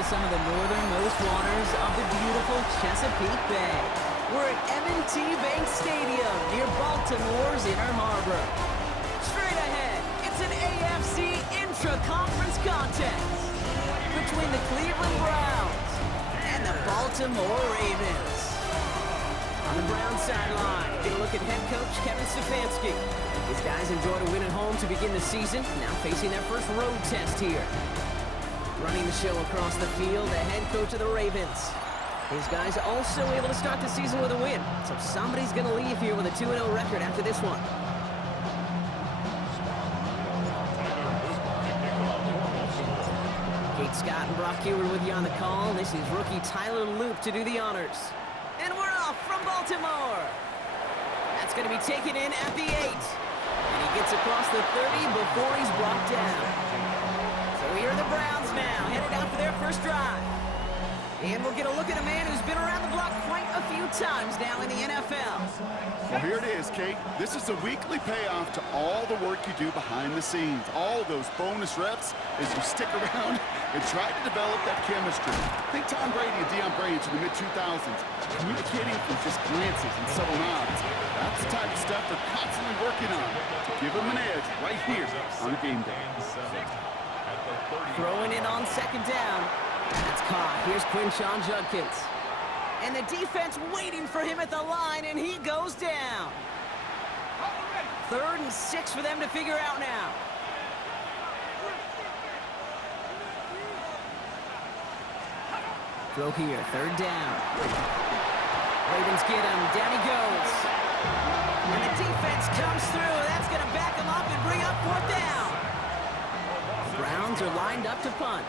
to some of the northernmost waters of the beautiful Chesapeake Bay. We're at M&T Bank Stadium near Baltimore's Inner Harbor. Straight ahead, it's an AFC intra-conference contest between the Cleveland Browns and the Baltimore Ravens. On the Browns sideline, get a look at head coach Kevin Stefanski. These guys enjoyed a win at home to begin the season, now facing their first road test here. Running the show across the field, the head coach of the Ravens. His guys also able to start the season with a win, so somebody's going to leave here with a 2-0 record after this one. Kate Scott and Brock Heward with you on the call. This is rookie Tyler Loop to do the honors. And we're off from Baltimore. That's going to be taken in at the 8. And he gets across the 30 before he's brought down. So here are the Browns now, headed out for their first drive. And we'll get a look at a man who's been around the block quite a few times now in the NFL. Well, here it is, Kate. This is a weekly payoff to all the work you do behind the scenes. All those bonus reps as you stick around and try to develop that chemistry. Think Tom Brady and Deion Branch in the mid-2000s, communicating from just glances and subtle nods. That's the type of stuff they're constantly working on to give them an edge right here on game day. Throwing it on second down. That's caught. Here's Quinshawn Judkins. And the defense waiting for him at the line, and he goes down. 3rd and 6 for them to figure out now. Throw here, 3rd down. Ravens get him. Down he goes. And the defense comes through. That's going to back him up and bring up 4th down. Browns are lined up to punt.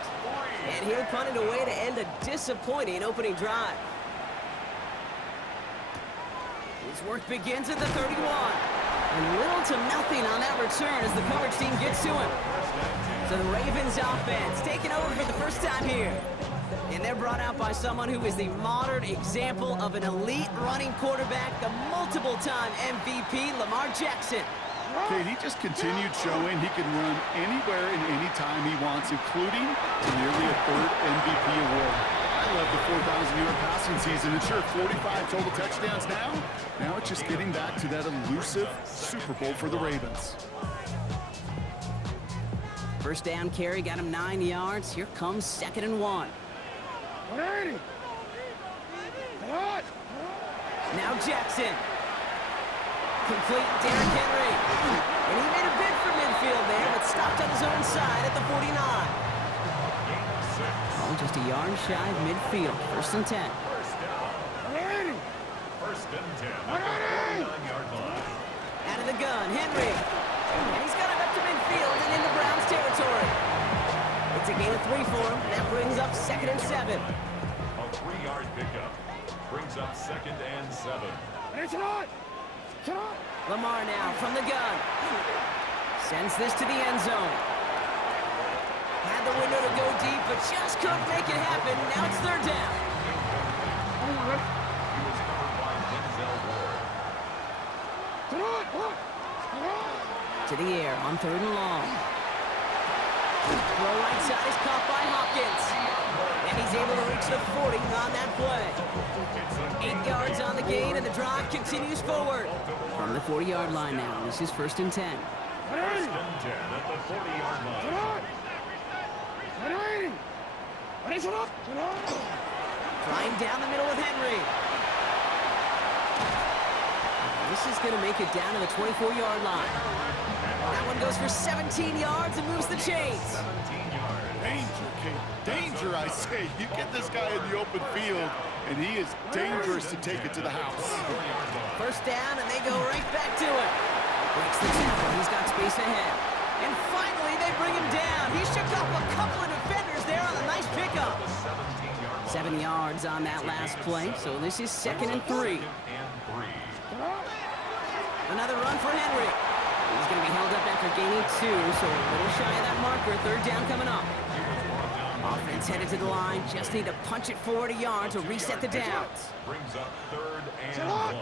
And he'll punt it away to end a disappointing opening drive. His work begins at the 31. And little to nothing on that return as the coverage team gets to him. So the Ravens offense taking over for the first time here. And they're brought out by someone who is the modern example of an elite running quarterback, the multiple-time MVP, Lamar Jackson. Kate, he just continued showing he can run anywhere and anytime he wants, including nearly a 3rd MVP award. I love the 4,000-yard passing season, and sure, 45 total touchdowns now. Now it's just getting back to that elusive Super Bowl for the Ravens. First down carry got him 9 yards. Here comes 2nd and 1. Now Jackson. Complete Derrick Henry. And he made a bid for midfield there, but stopped on his own side at the 49. Oh, just a yard shy of midfield. 1st and 10. First and 10. 9-yard line. Out of the gun, Henry. And he's got it up to midfield and into Browns territory. It's a gain of 3 for him. That brings up 2nd and 7. A 3-yard pickup. Brings up 2nd and 7. Lamar now from the gun. Sends this to the end zone. Had the window to go deep, but just couldn't make it happen. Now it's 3rd down. He was covered by Denzel Ward. To the air on 3rd and long. Throw right side is caught by Hopkins. And he's able to reach the 40 on that play. 8 yards on the gain, and the drive continues forward. From the 40-yard line now, this is 1st and 10. 1st and 10 at the 40-yard line. Flying down the middle with Henry. This is going to make it down to the 24-yard line. That one goes for 17 yards and moves the chains. 17 yards. Danger, Kate. Danger, I say. You get this guy in the open field, and he is dangerous to take it to the house. 1st down, and they go right back to it. Breaks the tackle. He's got space ahead. And finally, they bring him down. He shook off a couple of defenders there on a nice pickup. 7 yards on that last play, so this is 2nd and 3. Another run for Henry. He's going to be held up after gaining 2, so a little shy of that marker. 3rd down coming up. Offense headed to the line. Just need to punch it forward a yard to reset the downs. Brings up 3rd and 1.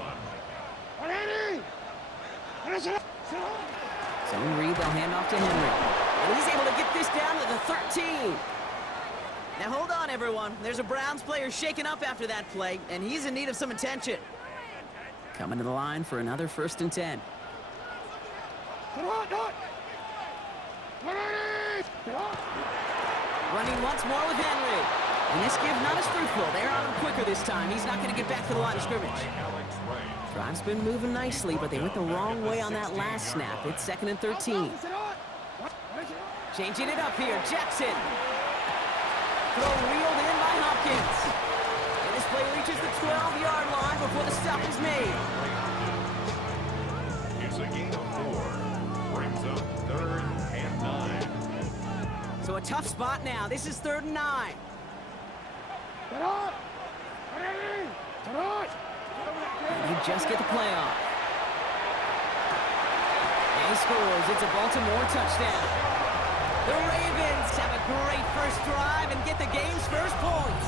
Zone read, they'll hand off to Henry. And he's able to get this down to the 13. Now hold on, everyone. There's a Browns player shaken up after that play, and he's in need of some attention. Coming to the line for another 1st and 10. Running once more with Henry. And this give not as fruitful. They're on him quicker this time. He's not going to get back to the line of scrimmage. Drive's been moving nicely, but they went the wrong way on that last snap. It's 2nd and 13. Changing it up here, Jackson. Throw reeled in by Hopkins. And this play reaches the 12-yard line before the stop is made. It's a gain of 4. Brings up 3rd and 9. So a tough spot now. This is 3rd and 9. And they just get the play off. And he scores. It's a Baltimore touchdown. The Ravens have a great first drive and get the game's first points.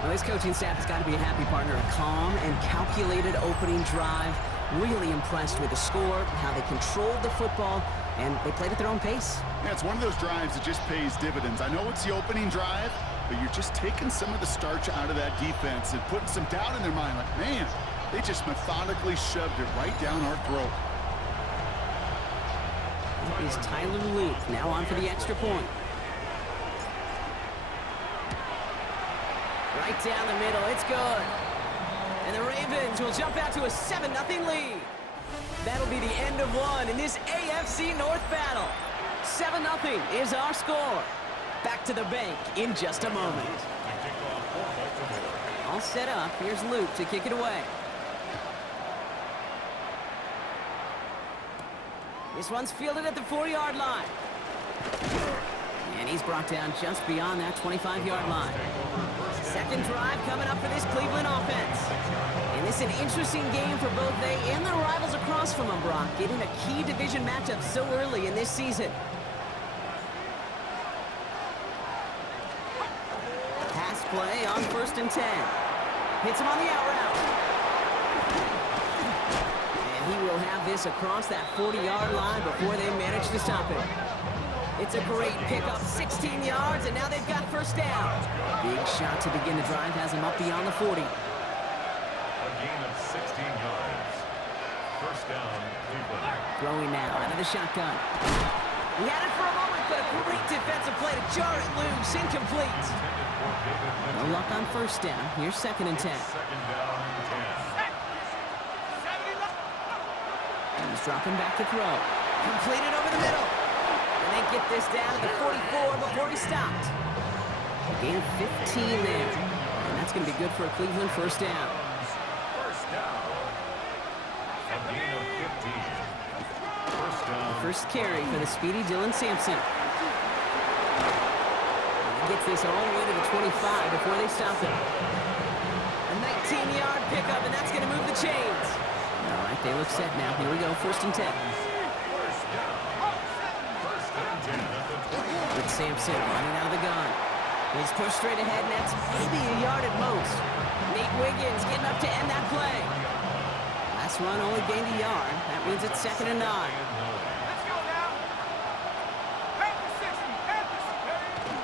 Well, this coaching staff has got to be a happy partner. A calm and calculated opening drive. Really impressed with the score, how they controlled the football, and they played at their own pace. Yeah, it's one of those drives that just pays dividends. I know it's the opening drive, but you're just taking some of the starch out of that defense and putting some doubt in their mind. Like, man, they just methodically shoved it right down our throat. Is Tyler Luke now on for the extra point. Right down the middle, it's good. And the Ravens will jump out to a 7-0 lead. That'll be the end of one in this AFC North battle. 7-0 is our score. Back to the bank in just a moment. All set up, here's Luke to kick it away. This one's fielded at the 4-yard line. And he's brought down just beyond that 25-yard line. Second drive coming up for this Cleveland offense. And this is an interesting game for both they and their rivals across from them, Brock, getting a key division matchup so early in this season. Pass play on 1st and 10. Hits him on the out route. He will have this across that 40-yard line before they manage to stop it. It's a great pickup, 16 yards, and now they've got first down. Big shot to begin the drive has him up beyond the 40. A gain of 16 yards. First down, Cleveland. Throwing now out of the shotgun. He had it for a moment, but a great defensive play to jar it loose, incomplete. No luck on first down. Here's 2nd and 10. Second down, 10. He's dropping back to throw. Completed over the middle. And they get this down to the 44 before he stopped. A gain of 15 there. And that's going to be good for a Cleveland first down. First down. A gain of 15. First down. First carry for the speedy Dylan Sampson. He gets this all the way to the 25 before they stop him. A 19-yard pickup, and that's going to move the chains. All right, they look set now. Here we go, 1st and 10. First down. First and 10 at the 20. With Sampson running out of the gun. He's pushed straight ahead, and that's maybe a yard at most. Nate Wiggins getting up to end that play. Last run only gained a yard. That means it's 2nd and 9.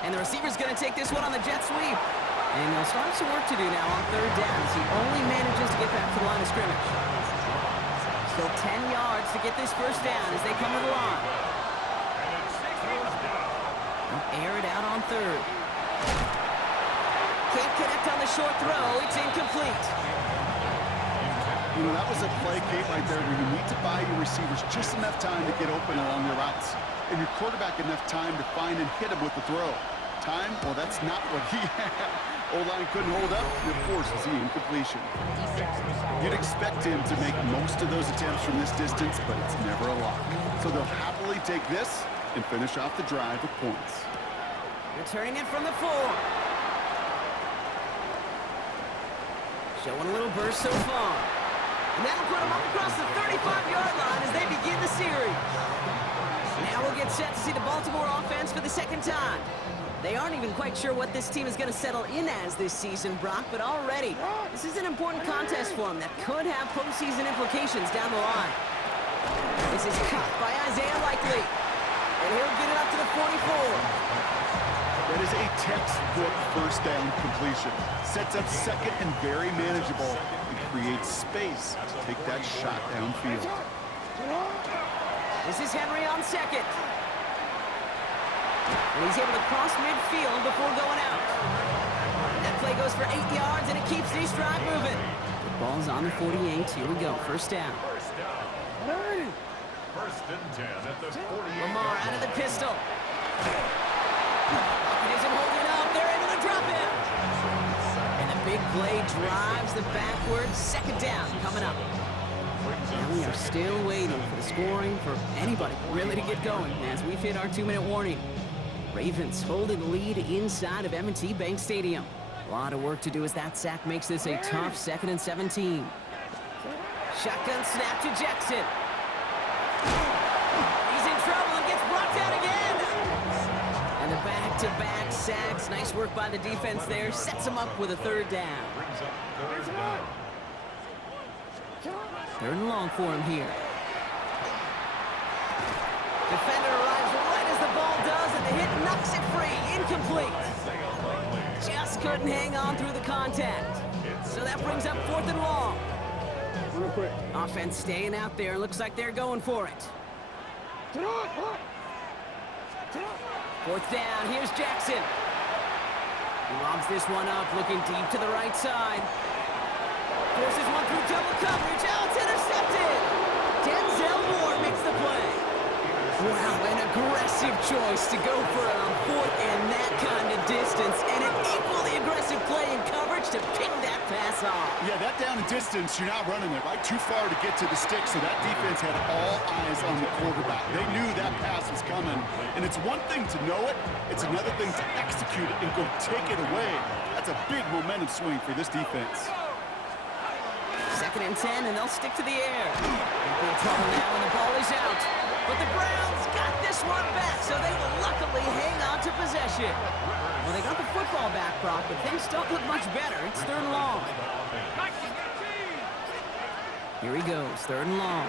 And the receiver's going to take this one on the jet sweep. And they'll start some work to do now on 3rd down as he only manages to get back to the line of scrimmage. Still 10 yards to get this first down as they come to the line. They'll air it out on 3rd. Can't connect on the short throw. It's incomplete. You know, that was a play, Kate, right there where you need to buy your receivers just enough time to get open along their routes. And your quarterback enough time to find and hit him with the throw. Time? Well, that's not what he had. O-line couldn't hold up, and of course, it's the incompletion. You'd expect him to make most of those attempts from this distance, but it's never a lock. So they'll happily take this and finish off the drive with points. Returning it from the 4. Showing a little burst so far. And that'll put them up across the 35-yard line as they begin the series. Now we'll get set to see the Baltimore offense for the second time. They aren't even quite sure what this team is going to settle in as this season, Brock, but already, this is an important contest for them that could have postseason implications down the line. This is cut by Isaiah Likely, and he'll get it up to the 44. That is a textbook first down completion. Sets up second and very manageable and creates space to take that shot downfield. This is Henry on second. And he's able to cross midfield before going out. That play goes for 8 yards, and it keeps this drive moving. The ball's on the 48. Here we go. First down. First and 10 at the 48. Lamar out of the pistol. He isn't holding up. They're able to drop him. And the big play drives the backwards. Second down coming up. And we are still waiting for the scoring for anybody really to get going as we've hit our 2-minute warning. Ravens holding the lead inside of M&T Bank Stadium. A lot of work to do as that sack makes this a tough 2nd and 17. Shotgun snap to Jackson. He's in trouble and gets brought down again. And the back-to-back sacks. Nice work by the defense there. Sets him up with a third down. Third and long for him here. Defender arrives right as the ball does, and the hit knocks it free. Incomplete. Just couldn't hang on through the contact. So that brings up 4th and long. Offense staying out there. Looks like they're going for it. 4th down. Here's Jackson. He lobs this one up, looking deep to the right side. Forces one through double coverage. Oh, it's intercepted. Denzel Moore makes the play. Wow, an aggressive choice to go for it on 4th and that kind of distance. And an equally aggressive play in coverage to pick that pass off. Yeah, that down and distance, you're not running it right too far to get to the stick, so that defense had all eyes on the quarterback. They knew that pass was coming, and it's one thing to know it, it's another thing to execute it and go take it away. That's a big momentum swing for this defense. 2nd and 10, and they'll stick to the air. In big trouble now, and the ball is out. But the Browns got this one back, so they will luckily hang on to possession. Well, they got the football back, Brock, but things don't look much better. It's 3rd and long. Here he goes, 3rd and long.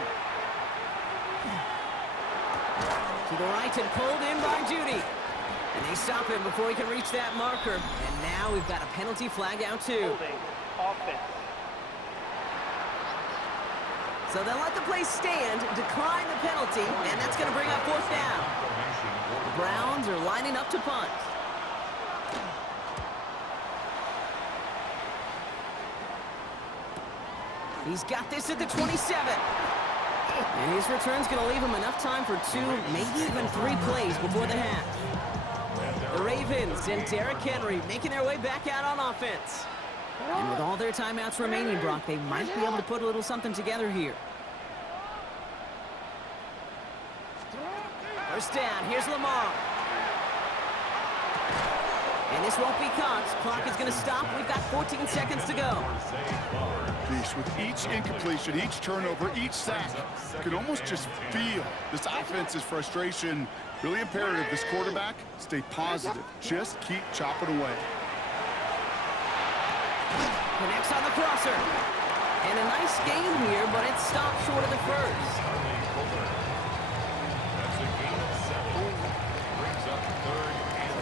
To the right and pulled in by Judy. And they stop him before he can reach that marker. And now we've got a penalty flag out, too. So they'll let the play stand, decline the penalty, and that's going to bring up 4th down. The Browns are lining up to punt. He's got this at the 27. And his return's going to leave him enough time for 2, maybe even 3 plays before the half. The Ravens and Derrick Henry making their way back out on offense. And with all their timeouts remaining, Brock, they might be able to put a little something together here. First down, here's Lamar. And this won't be caught. Clock is going to stop. We've got 14 seconds to go. With each incompletion, each turnover, each sack, you can almost just feel this offense's frustration. Really imperative, this quarterback, stay positive. Just keep chopping away. Connects on the crosser. And a nice game here, but it's stopped short of the first.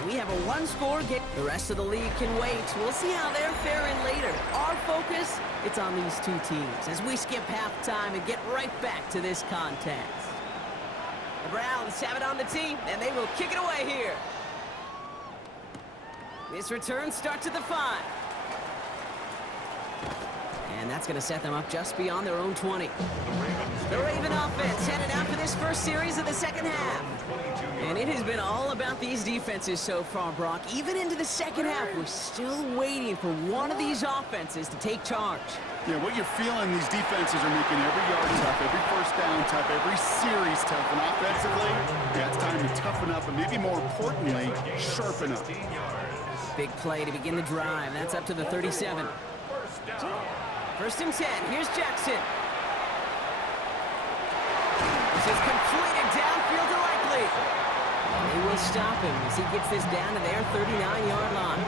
We have a 1-score game. The rest of the league can wait. We'll see how they're faring later. Our focus, it's on these two teams as we skip halftime and get right back to this contest. The Browns have it on the team, and they will kick it away here. This return starts at the 5. And that's going to set them up just beyond their own 20. The Raven offense headed out for this first series of the second half. And it has been all about these defenses so far, Brock. Even into the second half, we're still waiting for one of these offenses to take charge. Yeah, what you're feeling, these defenses are making every yard tough, every first down tough, every series tough. And offensively, yeah, it's time to toughen up and maybe more importantly, sharpen up. Big play to begin the drive. That's up to the 37. First and 10. Here's Jackson. This is completed downfield to Likely. And they will stop him as he gets this down to their 39-yard line.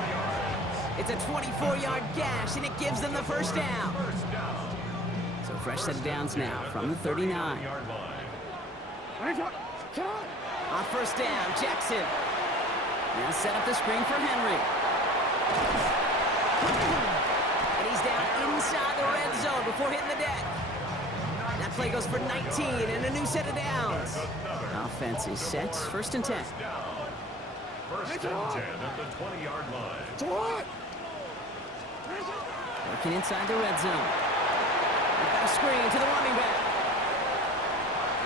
It's a 24-yard gash, and it gives them the first down. So fresh set of downs now from the 39. On first down, Jackson. Now set up the screen for Henry. And he's down inside the red zone before hitting the deck. That play goes for 19 and a new set of downs. Offense is set. First and 10. First and 10 at the 20-yard line. Working inside the red zone. They've got a screen to the running back.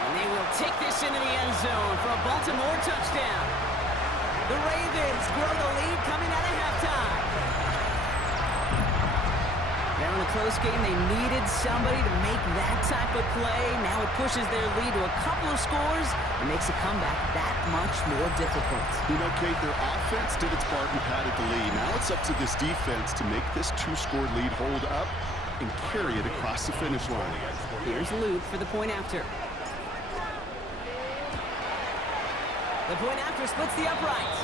And they will take this into the end zone for a Baltimore touchdown. The Ravens grow the lead coming out of halftime. Now in a close game, they needed somebody to make that type of play. Now it pushes their lead to a couple of scores and makes a comeback that much more difficult. You know, Kate, their offense did its part and padded the lead. Now it's up to this defense to make this two-score lead hold up and carry it across the finish line. Here's Luke for the point after. The point after splits the uprights.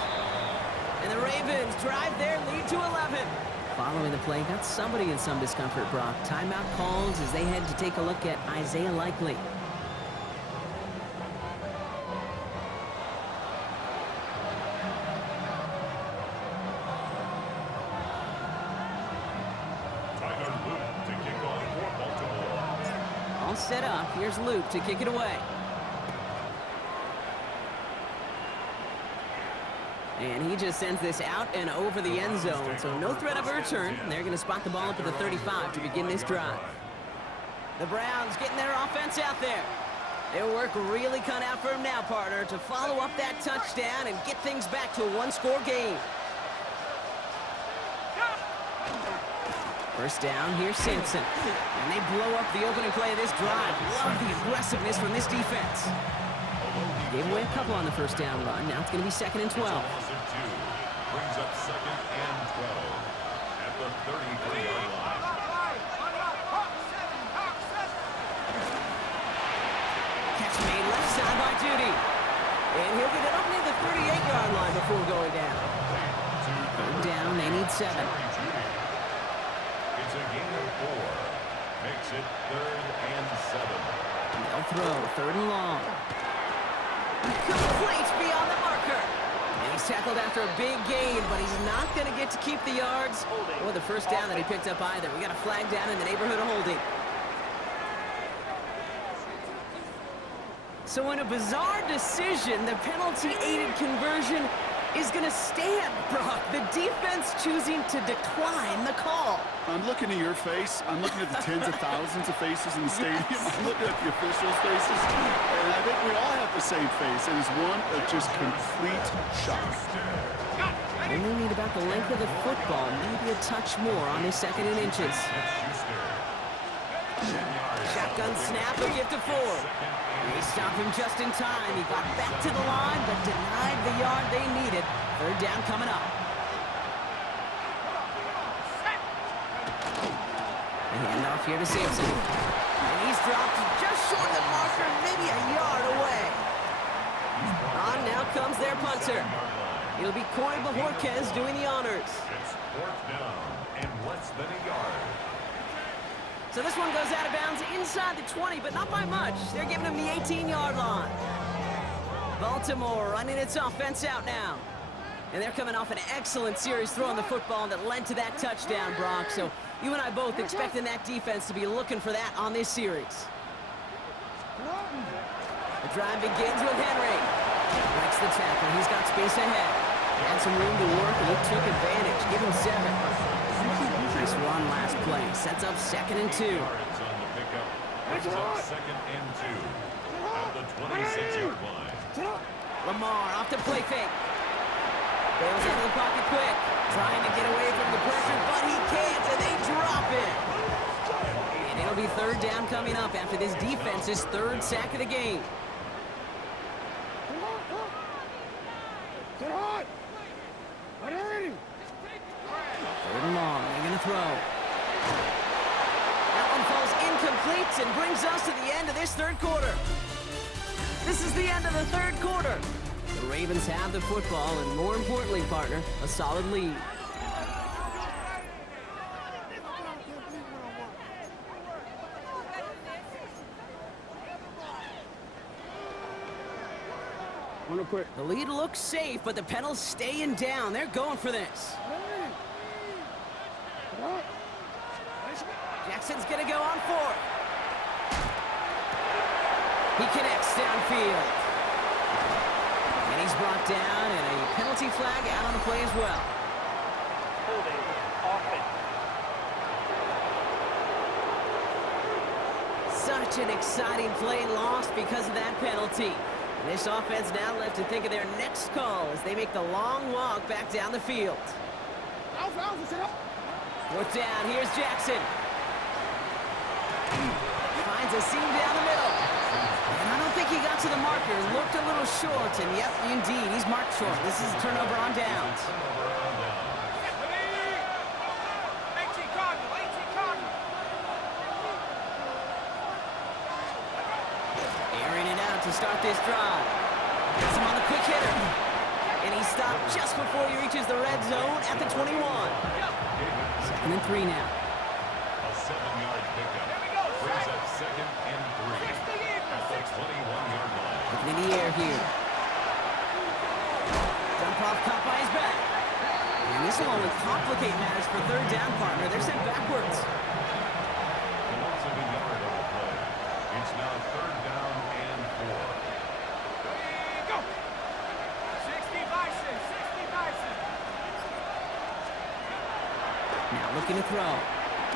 And the Ravens drive their lead to 11. Following the play, got somebody in some discomfort, Brock. Timeout calls as they head to take a look at Isaiah Likely. All set up. Here's Luke to kick it away. And he just sends this out and over the end zone, so no threat of a return. They're going to spot the ball up at the 35 to begin this drive. The Browns getting their offense out there. Their work really cut out for him now, partner, to follow up that touchdown and get things back to a one-score game. First down, here's Simpson. And they blow up the opening play of this drive. Love the aggressiveness from this defense. Gave away a couple on the first down run. Now it's going to be second and 12. Brings up second and 12 at the 33-yard line. Catch made left side by Judy. And he'll get it up near the 38-yard line before going down. Third down, they need 7. It's a gain of 4. Makes it third and 7. They'll throw, third and long. Complete beyond the marker. And he's tackled after a big gain, but he's not going to get to keep the yards or the first down that he picked up either. We got a flag down in the neighborhood of holding. So in a bizarre decision, the penalty-aided conversion is going to stand, Brock. The defense choosing to decline the call. I'm looking at your face. I'm looking at the tens of thousands of faces in the stadium. Yes. I'm looking at the officials' faces. And I think we all have the same face. It is one of just complete shock. Only need about the length of the football, maybe a touch more on his second and inches. Shotgun snap, a gift of 4. They stopped him just in time. He got back to the line, but denied the yard they needed. Third down coming up. The handoff here to Simpson. And he's dropped just short of the marker, maybe a yard away. On now comes their punter. It'll be Corey Bajorquez doing the honors. It's fourth down and less than a yard. So this one goes out of bounds inside the 20, but not by much. They're giving him the 18-yard line. Baltimore running its offense out now. And they're coming off an excellent series throwing the football that led to that touchdown, Brock. So you and I both expecting that defense to be looking for that on this series. The drive begins with Henry. Breaks the tackle. He's got space ahead. Had some room to work, and he took advantage. Give him 7. Nice run last play. Sets up second and 2. Yards on the pickup. Brings up second and 2 at the 26-yard line. Lamar off the play fake. Bails into the pocket quick. Trying to get away from the pressure, but he can't, and they drop it. And it'll be third down coming up after this defense's third sack of the game. Third and long, they're going to throw. That one falls incomplete and brings us to the end of this third quarter. This is the end of the third quarter. The Ravens have the football and, more importantly, partner, a solid lead. The lead looks safe, but the Penals staying down. They're going for this. Jackson's gonna go on 4th. He connects downfield. And he's brought down, and a penalty flag out on the play as well. Holding offense. Such an exciting play lost because of that penalty. And this offense now left to think of their next call as they make the long walk back down the field. 4th down, here's Jackson. Finds a seam down the middle. And I don't think he got to the marker. Looked a little short, and yep, indeed, he's marked short. This is a turnover on downs. Airing it out to start this drive. Gets him on the quick hitter. And he stopped just before he reaches the red zone at the 21. 2nd and 3 now. A 7-yard pickup. Brings up 2nd and 3 at the 21-yard line. Looking in the air here. Dump off caught by his back. And this will only complicate matters for 3rd down, partner. They're sent backwards. Loss of a yard on the play. It's now 3rd down and 4. Go! 60 Bison, 60 Bison. Now looking to throw.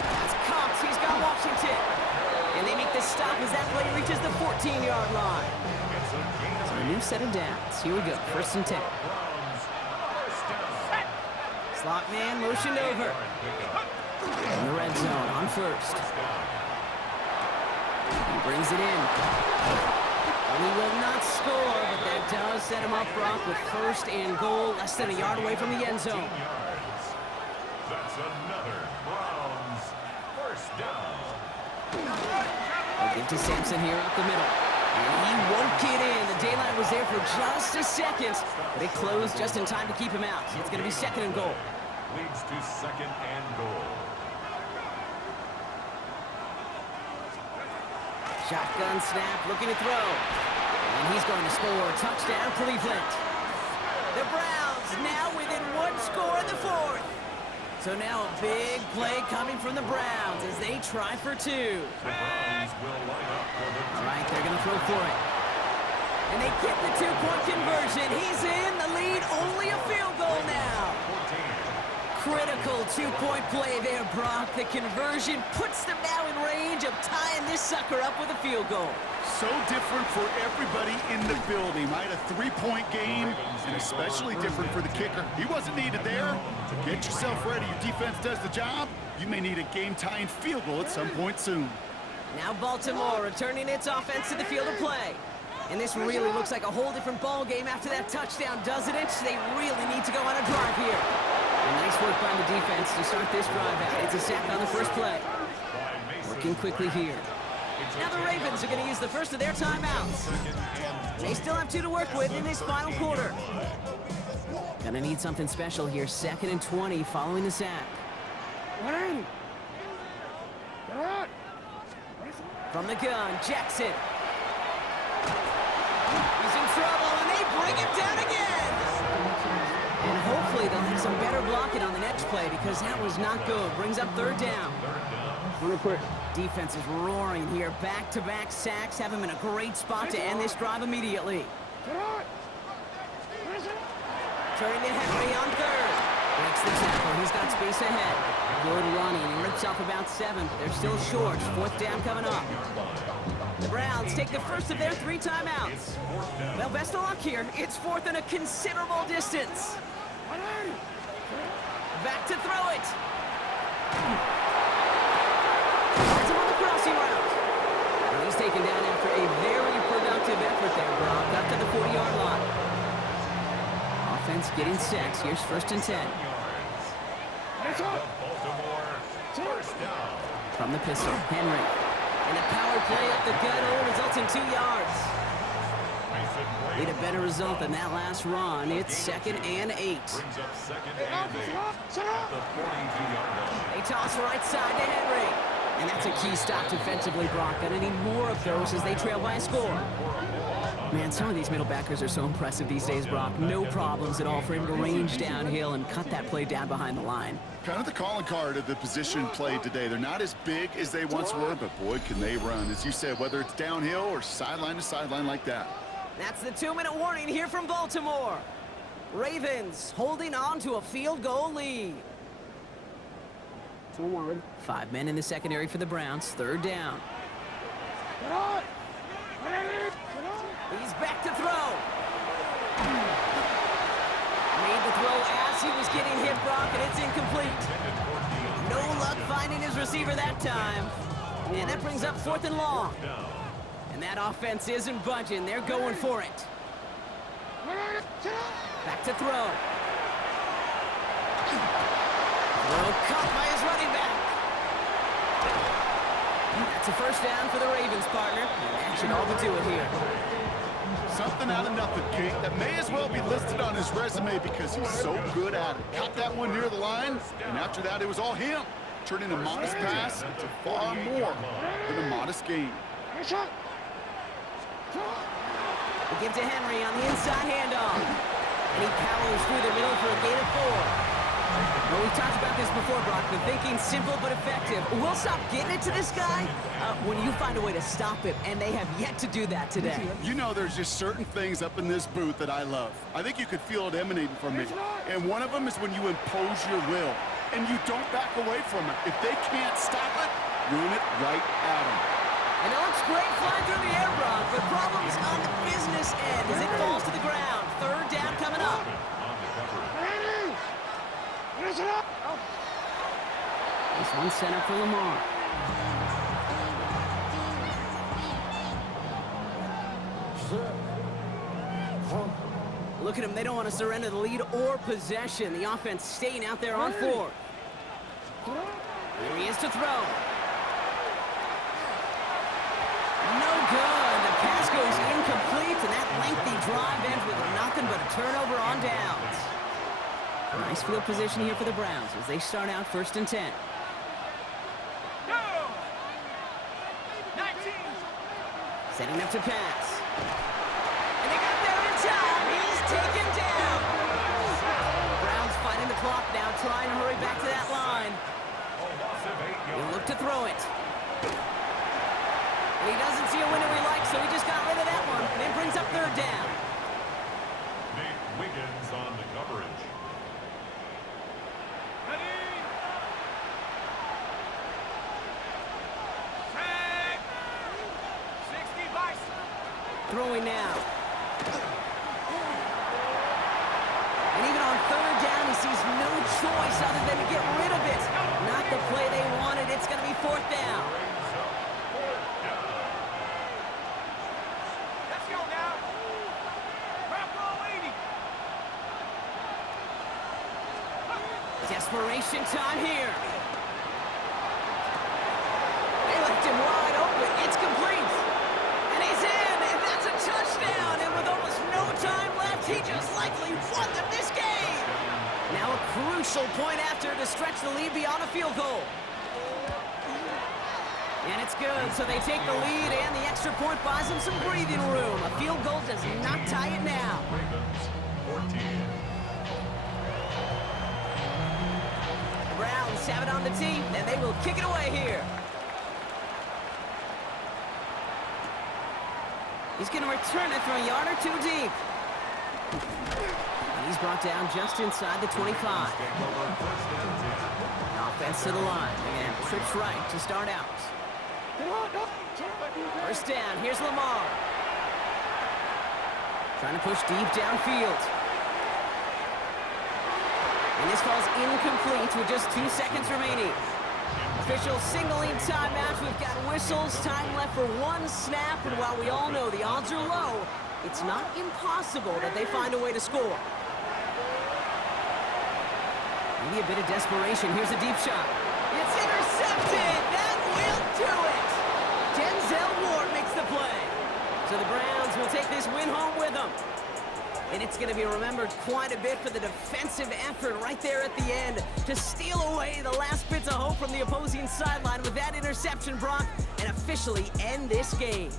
That's Cox. He's got Washington. And they make the stop as that play reaches the 14-yard line. So a new set of downs. Here we go. 1st and 10. Slot man motioned over. In the red zone on 1st. He brings it in. And he will not score, but that does set him up, Brock, with 1st and goal, less than a yard away from the end zone. That's another Browns 1st down. They'll give to Sampson here up the middle. And he won't get in. The daylight was there for just a second, but it closed just in time to keep him out. It's going to be 2nd and goal. Leads to 2nd and goal. Shotgun snap, looking to throw. And he's going to score. Touchdown, Cleveland. The Browns now within 1 score in the 4th. So now a big play coming from the Browns as they try for 2. The Browns will line up for the All right, they're going to throw for it. And they get the 2-point conversion. He's in the lead, only a field goal now. 14. Critical 2-point play there, Brock. The conversion puts them now in range of tying this sucker up with a field goal. So different for everybody in the building, right? A 3-point game, and especially different for the kicker. He wasn't needed there. Get yourself ready. Your defense does the job. You may need a game-tying field goal at some point soon. Now Baltimore returning its offense to the field of play. And this really looks like a whole different ball game after that touchdown, doesn't it? They really need to go on a drive here. And nice work by the defense to start this drive out. It's a sack on the first play. Working quickly here. Now the Ravens are going to use the first of their timeouts. They still have 2 to work with in this final quarter. Gonna need something special here. 2nd and 20 following the sack. From the gun, Jackson. He's in trouble, and they bring him down again. And hopefully they'll have some better blocking on the next play because that was not good. Brings up 3rd down. Defense is roaring here. Back-to-back sacks have him in a great spot to end this drive immediately. Turning to Henry on 3rd. Breaks the tackle. He's got space ahead. Good running. He rips off about 7. They're still short. 4th down coming up. The Browns take the first of their 3 timeouts. Well, best of luck here. It's 4th and a considerable distance. Back to throw it. That's him on the crossing route. And he's taken down after a very productive effort there, Brock, up to the 40-yard line. Offense getting sacks. Here's 1st and 10. Baltimore 1st down. From the pistol, Henry. And a power play up the gut only results in 2 yards. Need a better result than that last run. It's 2nd and 8. Brings up 2nd and 8 at the 42-yard line. They toss right side to Henry. And that's a key stop defensively, Brock. Gonna need more of those as they trail by a score. Man, some of these middle backers are so impressive these days, Brock. No problems at all for him to range downhill and cut that play down behind the line. Kind of the calling card of the position played today. They're not as big as they once were, but boy, can they run. As you said, whether it's downhill or sideline to sideline like that. That's the 2-minute warning here from Baltimore. Ravens holding on to a field goal lead. 5 men in the secondary for the Browns. 3rd down. He's back to throw. Made the throw as he was getting hit, Brock, and it's incomplete. No luck finding his receiver that time. And that brings up 4th and long. And that offense isn't budging. They're going for it. Back to throw. Throw caught by his running back. That's a 1st down for the Ravens, partner. And that should all but do it here. Something out of nothing, Kate. That may as well be listed on his resume because he's so good at it. Caught that one near the line, and after that, it was all him. Turning a modest pass into far more than a modest gain. We give to Henry on the inside handoff. And he powers through the middle for a gain of 4. Well, we've talked about this before, Brock. The thinking's simple but effective. We'll stop getting it to this guy when you find a way to stop him, and they have yet to do that today. You know, there's just certain things up in this booth that I love. I think you could feel it emanating from me. And one of them is when you impose your will, and you don't back away from it. If they can't stop it, run it right at them. And it looks great flying through the air, Brock, but problems on the business end as it falls to the ground. 3rd down coming up. This one set up for Lamar. Look at them. They don't want to surrender the lead or possession. The offense staying out there on 4th. Here he is to throw. No good. The pass goes incomplete, and that lengthy drive ends with nothing but a turnover on downs. Nice field position here for the Browns as they start out 1st and 10. Setting up to pass. And they got there in time. He's taken down. Browns fighting the clock now, trying to hurry back to that line. He'll look to throw it. And he doesn't see a window he likes, so he just got rid of that one. And it brings up 3rd down. Nate Wiggins on the coverage. Throwing now. And even on 3rd down, he sees no choice other than to get rid of it. Not the play they wanted. It's going to be 4th down. Let's go now. Desperation time here. They left him wide open. It's complete. And he's in, and that's a touchdown. And with almost no time left, he just likely won them this game. Now a crucial point after to stretch the lead beyond a field goal. And it's good, so they take the lead, and the extra point buys them some breathing room. A field goal does not tie it now. Ravens, 14. The Browns have it on the tee, and they will kick it away here. He's going to return it from a yard or 2 deep. And he's brought down just inside the 25. Offense to the line. Again, trips right to start out. 1st down. Here's Lamar. Trying to push deep downfield. And this falls incomplete with just 2 seconds remaining. Official signaling timeout. We've got whistles. Time left for 1 snap. And while we all know the odds are low, it's not impossible that they find a way to score. Maybe a bit of desperation. Here's a deep shot. It's intercepted. That will do it. Denzel Ward makes the play. So the Browns will take this win home with them. And it's going to be remembered quite a bit for the defensive effort right there at the end to steal away the last bits of hope from the opposing sideline with that interception, Brock, and officially end this game.